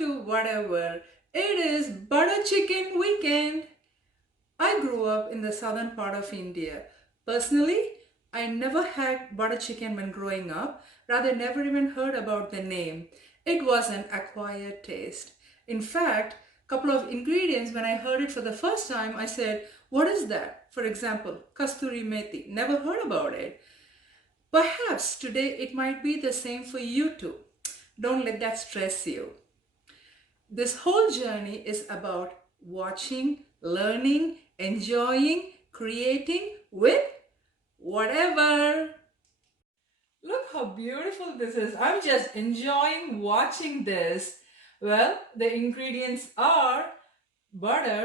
to whatever. It is butter chicken weekend. I grew up in the southern part of India. Personally, I never had butter chicken when growing up, rather never even heard about the name. It was an acquired taste. In fact, a couple of ingredients when I heard it for the first time, I said, "What is that?" For example, KASTHURI METHI. Never heard about it. Perhaps today it might be the same for you too. Don't let that stress you. This whole journey is about watching, learning, enjoying, creating with whatever. Look how beautiful this is. I'm just enjoying watching this. Well, the ingredients are butter,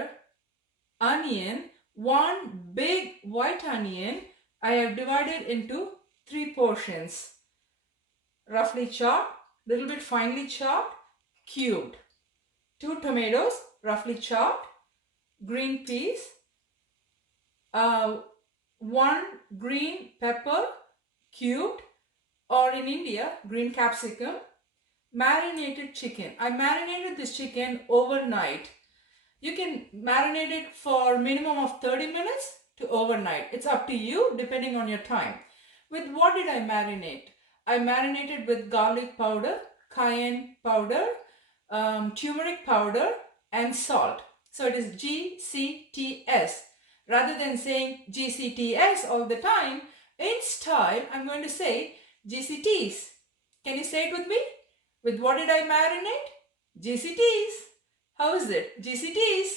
onion, one big white onion. I have divided into 3 portions. Roughly chopped, little bit finely chopped, cubed. 2 tomatoes, roughly chopped, green peas, 1 green pepper, cubed, or in India, green capsicum, marinated chicken. I marinated this chicken overnight. You can marinate it for minimum of 30 minutes to overnight. It's up to you depending on your time. With what did I marinate? I marinated with garlic powder, cayenne powder, turmeric powder and salt. So it is GCTS. Rather than saying GCTS all the time, in style I'm going to say GCTs. Can you say it with me? With what did I marinate? GCTs. How is it? GCTs.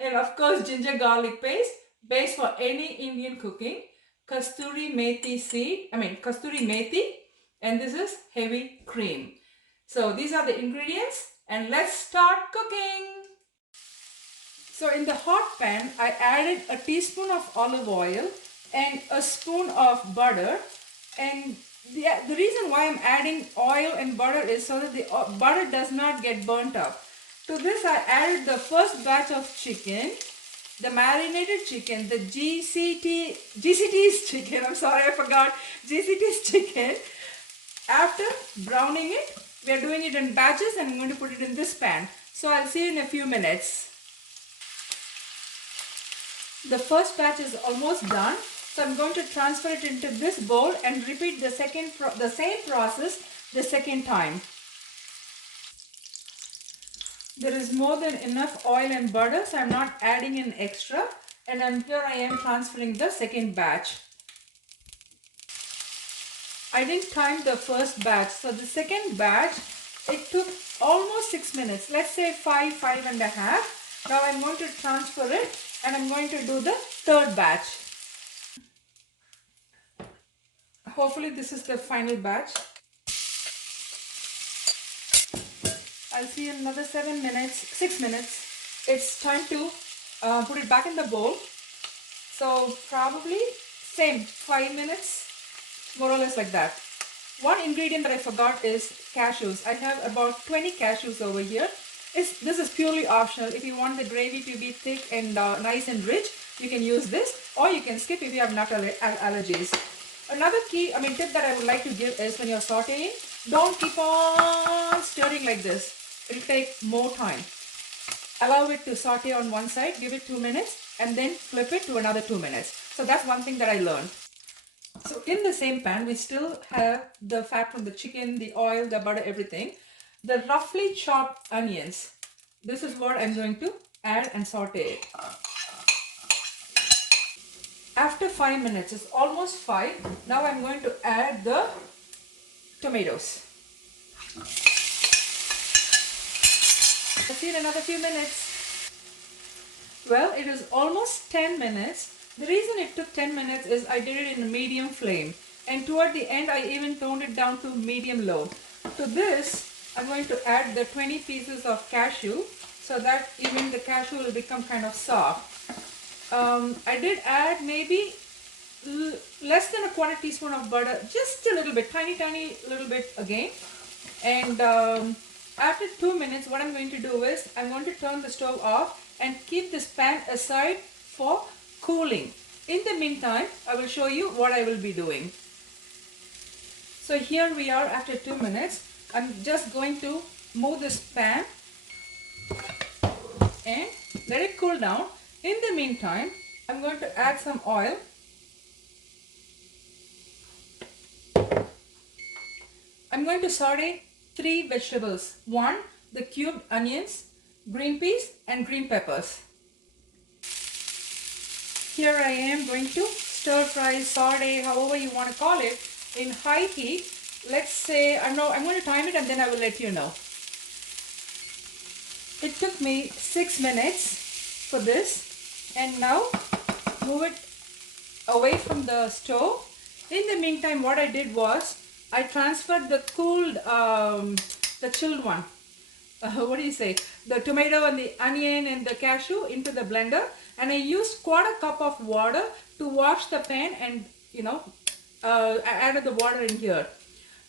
And of course ginger garlic paste, base for any Indian cooking. Kasthuri methi, and this is heavy cream. So these are the ingredients and let's start cooking. So in the hot pan, I added a teaspoon of olive oil and a spoon of butter. And the reason why I'm adding oil and butter is so that the butter does not get burnt up. To this I added the first batch of chicken, the marinated chicken, the GCT's chicken. I'm sorry, I forgot. GCT's chicken. After browning it, we are doing it in batches and I'm going to put it in this pan. So I'll see you in a few minutes. The first batch is almost done. So I'm going to transfer it into this bowl and repeat the same process the second time. There is more than enough oil and butter, so I'm not adding in extra. And here I am transferring the second batch. I didn't time the first batch. So the second batch, it took almost 6 minutes. Let's say 5.5. Now I'm going to transfer it and I'm going to do the third batch. Hopefully this is the final batch. I'll see you in another 6 minutes. It's time to put it back in the bowl. So probably same 5 minutes, more or less like that. One ingredient that I forgot is cashews. I have about 20 cashews over here. This is purely optional. If you want the gravy to be thick and nice and rich, you can use this, or you can skip if you have nut allergies. Another tip that I would like to give is when you're sauteing, don't keep on stirring like this. It will take more time. Allow it to saute on one side, give it 2 minutes, and then flip it to another 2 minutes. So that's one thing that I learned. So in the same pan, we still have the fat from the chicken, the oil, the butter, everything. The roughly chopped onions. This is what I'm going to add and saute it. After 5 minutes, it's almost 5. Now I'm going to add the tomatoes. I'll see you in another few minutes. Well, it is almost 10 minutes. The reason it took 10 minutes is I did it in a medium flame. And toward the end, I even toned it down to medium low. To this, I'm going to add the 20 pieces of cashew so that even the cashew will become kind of soft. I did add maybe less than a quarter teaspoon of butter, just a little bit, tiny little bit again. And after 2 minutes, what I'm going to do is I'm going to turn the stove off and keep this pan aside for cooling. In the meantime, I will show you what I will be doing. So here we are after 2 minutes. I'm just going to move this pan and let it cool down. In the meantime, I'm going to add some oil. I'm going to saute 3 vegetables. 1, the cubed onions, green peas and green peppers. Here I am going to stir fry, saute, however you want to call it, in high heat. Let's say, I'm going to time it and then I will let you know. It took me 6 minutes for this, and now move it away from the stove. In the meantime, what I did was I transferred the cooled, the chilled one. What do you say? The tomato and the onion and the cashew into the blender, and I used 1/4 cup of water to wash the pan, and I added the water in here.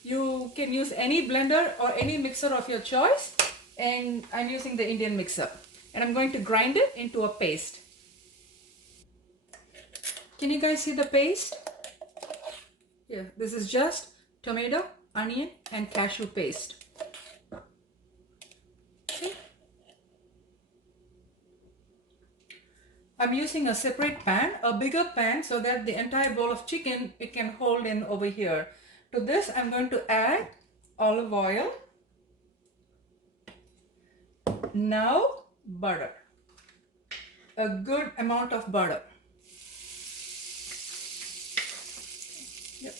You can use any blender or any mixer of your choice, and I'm using the Indian mixer, and I'm going to grind it into a paste. Can you guys see the paste? Yeah, this is just tomato, onion and cashew paste. Okay. I'm using a separate pan, a bigger pan, so that the entire bowl of chicken it can hold in over here. To this I'm going to add olive oil. Now butter. A good amount of butter. Yep.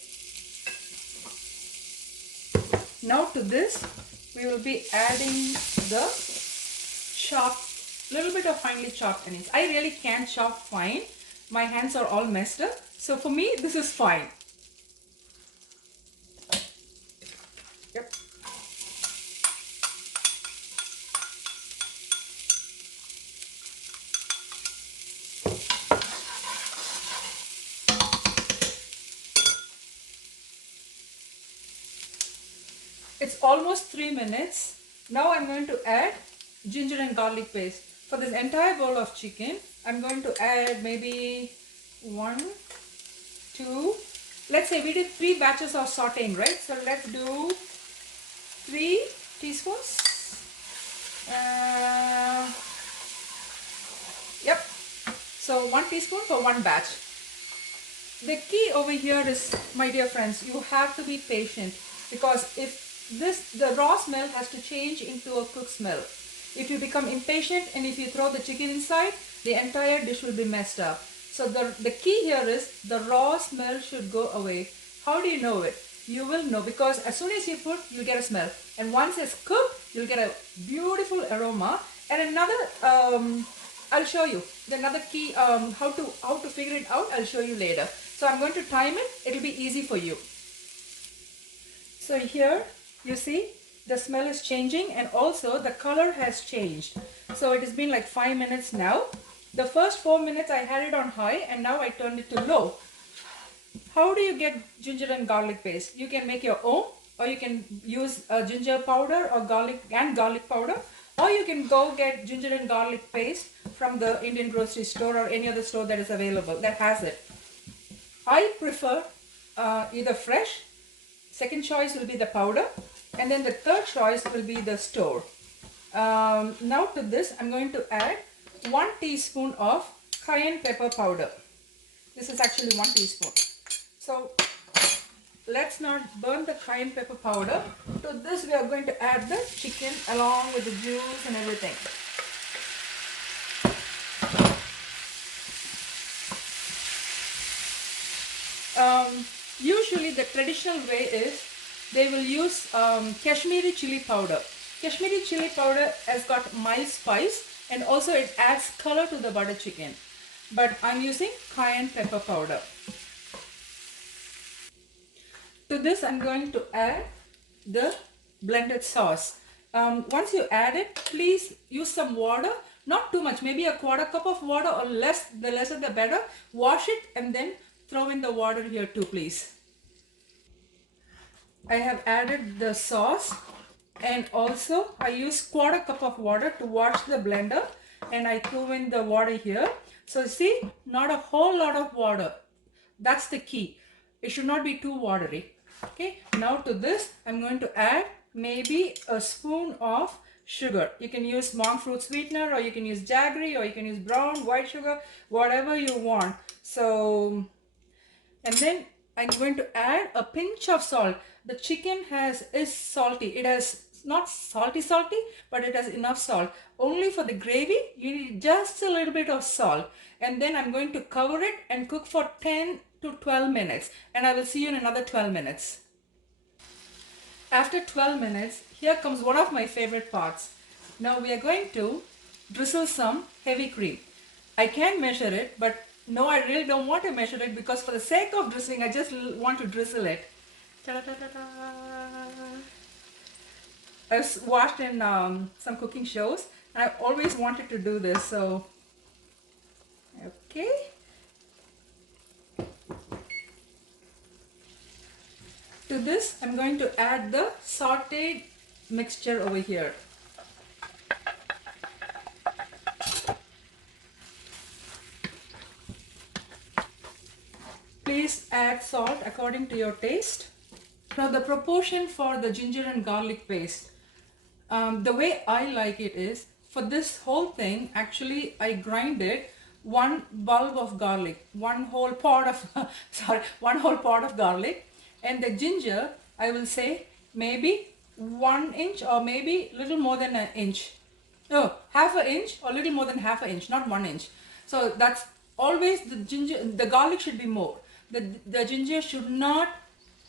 Now to this we will be adding the chopped, little bit of finely chopped onions. I really can't chop fine. My hands are all messed up. So for me this is fine. Yep. It's almost 3 minutes. Now I'm going to add ginger and garlic paste. For this entire bowl of chicken, I'm going to add maybe 1, 2, let's say we did 3 batches of sauteing, right? So let's do 3 teaspoons. Yep. So 1 teaspoon for 1 batch. The key over here is, my dear friends, you have to be patient, because if the raw smell has to change into a cooked smell. If you become impatient and if you throw the chicken inside, the entire dish will be messed up. So the key here is the raw smell should go away. How do you know it? You will know, because as soon as you put, you'll get a smell. And once it's cooked, you'll get a beautiful aroma. And another, I'll show you. Another key, how to figure it out, I'll show you later. So I'm going to time it. It'll be easy for you. So here, you see, the smell is changing and also the color has changed. So it has been like 5 minutes now. The first 4 minutes I had it on high and now I turned it to low. How do you get ginger and garlic paste? You can make your own, or you can use ginger powder or garlic powder, or you can go get ginger and garlic paste from the Indian grocery store or any other store that is available that has it. I prefer either fresh. Second choice will be the powder, and then the third choice will be the store. Now to this I'm going to add 1 teaspoon of cayenne pepper powder. This is actually 1 teaspoon. So let's not burn the cayenne pepper powder. To this we are going to add the chicken along with the juice and everything. Usually the traditional way is they will use Kashmiri chili powder. Kashmiri chili powder has got mild spice and also it adds color to the butter chicken. But I'm using cayenne pepper powder. To this I'm going to add the blended sauce. Once you add it, please use some water, not too much, maybe a 1/4 cup of water or less, the lesser the better. Wash it and then throw in the water here too, please. I have added the sauce, and also I used 1/4 cup of water to wash the blender, and I threw in the water here. So see, not a whole lot of water. That's the key. It should not be too watery. Okay, now to this I'm going to add maybe a spoon of sugar. You can use monk fruit sweetener, or you can use jaggery, or you can use brown, white sugar, whatever you want. So, and then I'm going to add a pinch of salt. The chicken is salty. It has not salty, but it has enough salt. Only for the gravy, you need just a little bit of salt. And then I'm going to cover it and cook for 10 to 12 minutes. And I will see you in another 12 minutes. After 12 minutes, here comes one of my favorite parts. Now we are going to drizzle some heavy cream. I can measure it, but no, I really don't want to measure it, because for the sake of drizzling, I just want to drizzle it. Ta-da-da-da-da. I've watched in some cooking shows, and I've always wanted to do this, so okay. To this, I'm going to add the sauteed mixture over here. Please add salt according to your taste. Now the proportion for the ginger and garlic paste, the way I like it is, for this whole thing, actually I grind it one bulb of garlic, one whole pot of one whole pot of garlic, and the ginger, I will say maybe 1 inch, or maybe little more than an inch. No, half an inch or little more than half an inch, not 1 inch. So that's always the ginger. The garlic should be more. The ginger should not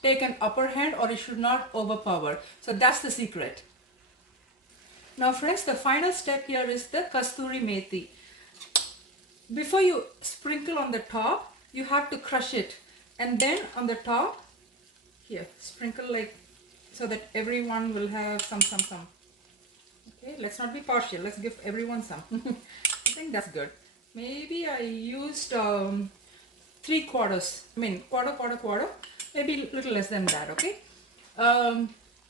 take an upper hand, or it should not overpower. So that's the secret. Now friends, the final step here is the kasthuri methi. Before you sprinkle on the top, you have to crush it, and then on the top, here, sprinkle like, so that everyone will have some. Okay, let's not be partial, let's give everyone some. I think that's good. Maybe I used 3/4, I mean quarter, maybe a little less than that, okay?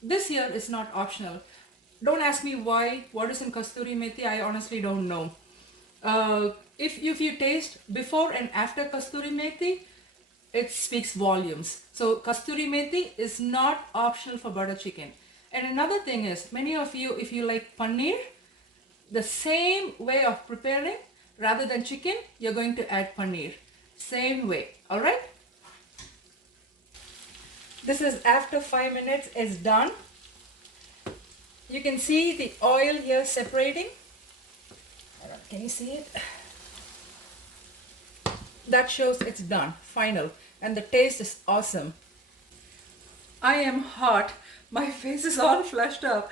This here is not optional. Don't ask me why, what is in kasthuri methi, I honestly don't know. If you taste before and after kasthuri methi, it speaks volumes. So kasthuri methi is not optional for butter chicken. And another thing is, many of you, if you like paneer, the same way of preparing, rather than chicken, you're going to add paneer. Same way, alright? This is after 5 minutes, it's done. You can see the oil here separating. Can you see it? That shows it's done, final, and the taste is awesome. I am hot. My face is all flushed up.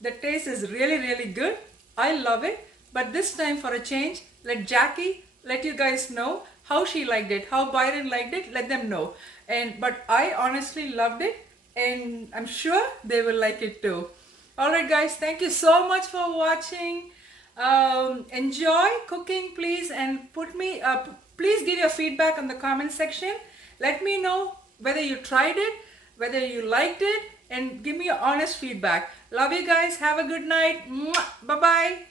The taste is really good. I love it. But this time, for a change, let Jackie let you guys know how she liked it, how Byron liked it. Let them know. But I honestly loved it, and I'm sure they will like it too. Alright guys, thank you so much for watching. Enjoy cooking, please, and please give your feedback in the comment section. Let me know whether you tried it, whether you liked it, and give me your honest feedback. Love you guys. Have a good night. Bye bye.